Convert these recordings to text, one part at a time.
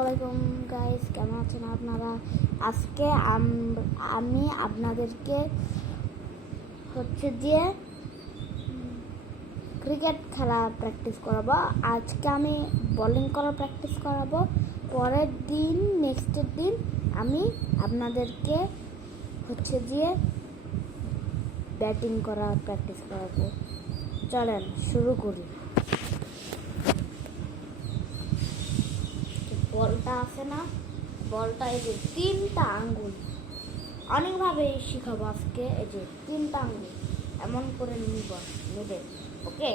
আসসালামু আলাইকুম গাইস, কেমন আছেন আপনারা? আজকে আমি আপনাদেরকে দিয়ে ক্রিকেট খেলা প্র্যাকটিস করাবো। আজকে আমি বোলিং করার প্র্যাকটিস করাবো। পরের দিন নেক্সটের দিন আমি আপনাদেরকে দিয়ে ব্যাটিং করা প্র্যাকটিস করাবো। চলেন শুরু করি। বলটা আছে না, বলটা এই যে 3টা আঙ্গুল, অনেকভাবে শিখাবো আজকে। এই যে 3টা আঙ্গুল এমন করে নেবে, ওকে?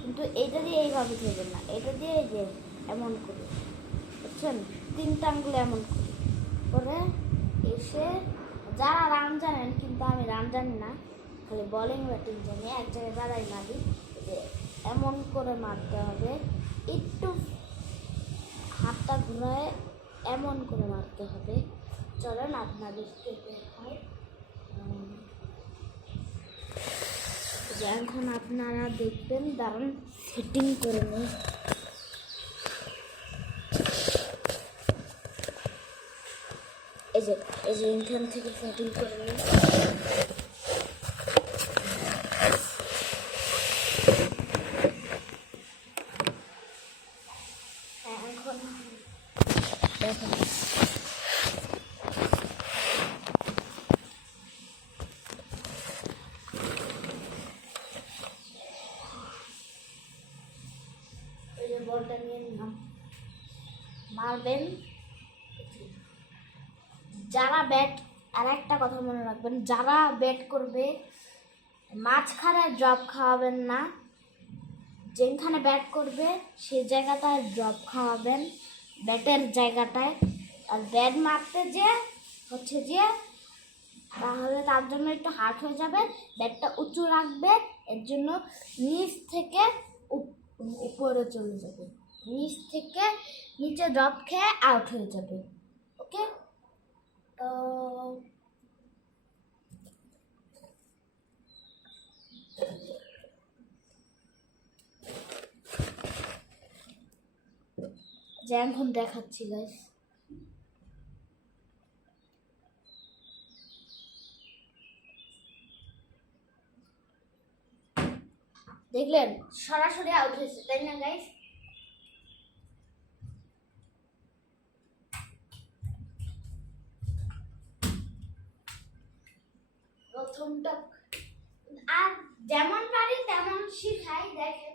কিন্তু এইটা দিয়ে এইভাবে খেলবেন না, এটা দিয়ে এই যে এমন করে, বুঝছেন? 3টা আঙ্গুল এমন করে এসে, যারা রান জানেন, কিন্তু আমি রান জানি না, খালি বলিং ব্যাটিং জানি, এক জায়গায় দাঁড়াই মারি, যে এমন করে মারতে হবে। একটু হাতটা ঘুরায় এমন করে মারতে হবে। চলেন আপনাদেরকে দেখাই। এখন আপনারা দেখবেন, দারুণ সেটিং করে নিই। এই যে এখান থেকে সেটিং করে নিই। এখন দেখেন, এই যে বলটা নিয়ে নিলাম, মারবেন। যারা ব্যাট, আর একটা কথা মনে রাখবেন, যারা ব্যাট করবে মাঝখানে ড্রপ খাওয়াবেন না। যেখানে ব্যাট করবে সেই জায়গাটায় ড্রপ খাওয়াবেন, ব্যাটের জায়গাটায়। আর ব্যাট মারতে যে তাহলে তার জন্য একটু হার্ড হয়ে যাবে। ব্যাটটা উঁচু রাখবে, এর জন্য নিচ থেকে উপরে চলে যাবে, নিচ থেকে নিচে ড্রপ খেয়ে আউট হয়ে যাবে, ওকে? তো এখন দেখাচ্ছি গাইস। দেখলেন, সরাসরি আউট হয়েছে, তাই না গাইস? প্রথমটা আর যেমন পারি তেমন শিখাই। দেখেন,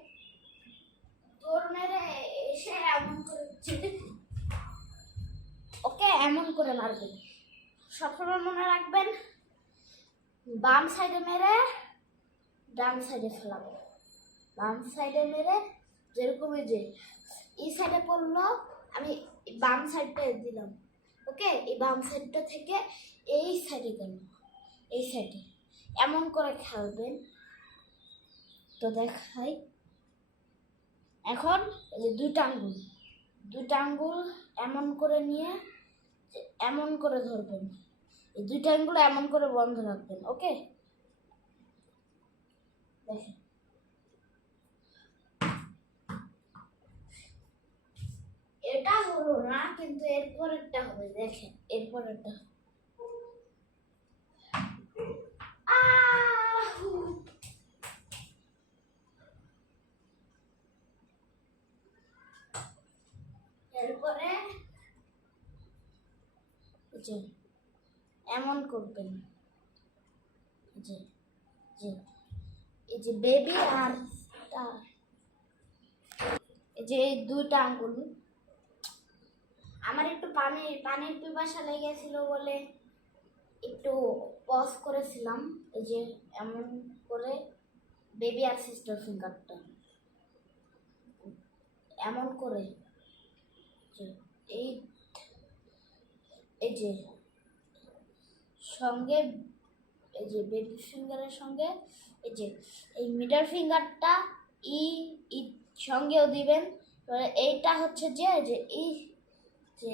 তোর মেরে এসে এমন করে, ওকে? এমন করে মারবেন। সবসময় মনে রাখবেন, বাম সাইডে মেরে ডান সাইডে ফেলাবো, বাম সাইডে মেরে, যেরকম এই সাইডে পড়লো, আমি বাম সাইডটা দিলাম, ওকে? এই বাম সাইডটা থেকে এই সাইডে গেল, এই সাইডে এমন করে খেলবেন। তো দেখাই, এখন এই যে দুইটা আঙ্গুল এমন করে নিয়ে এমন করে ধরবেন, এই দুইটা আঙ্গুল এমন করে বন্ধ রাখবেন, ওকে? দেখেন, এটা হলো না, কিন্তু এরপরেরটা হবে। দেখেন, এরপরেরটা এরপরে এমন করবেন, এই যে বেবি আর স্টার, এই যে এই দুইটা আঙ্গুল। আমার একটু পানির পিপাসা লেগেছিল বলে একটু পজ করেছিলাম। এই যে এমন করে বেবি আর সিস্টার ফিঙ্গারটা এমন করে, এই এই যে সঙ্গে, এই যে বেবি ফিঙ্গারের সঙ্গে এই মিডল ফিঙ্গারটা সঙ্গেও দিবেন। এইটা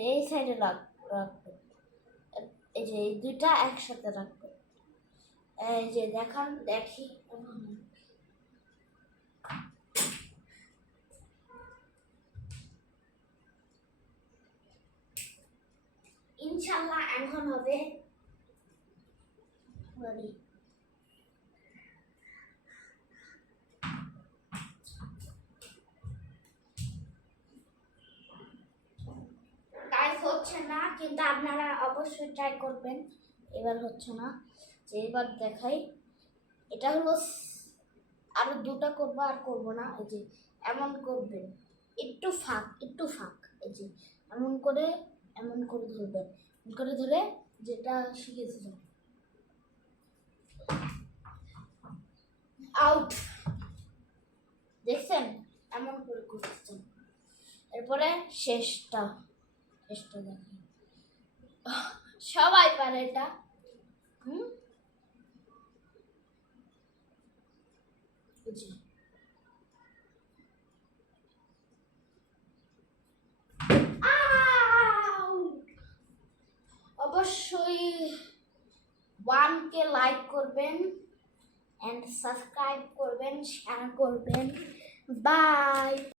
এই সাইডে রাখবেন, এই যে এই দুইটা একসাথে রাখবেন। এই যে দেখি, ইনশাল্লাহ এখন হবে ready। গাইস হচ্ছে না, কিন্তু আপনারা অবশ্যই ট্রাই করবেন। এবার হচ্ছে না, যে এবার দেখাই। এটা হলো আরো দুটা করবো, আর করবো না। এই যে এমন করবেন, একটু ফাঁক এই যে এমন করে ধরবেন, এমন করে ধরে যেটা শিখেছিলাম আউট, দেখছেন? এমন করে করতেছেন। এরপরে শেষটা দেখেন, সবাই পারে এটা। জি। অবশ্যই 1K লাইক করবেন এন্ড সাবস্ক্রাইব করবেন, শেয়ার করবেন। বাই।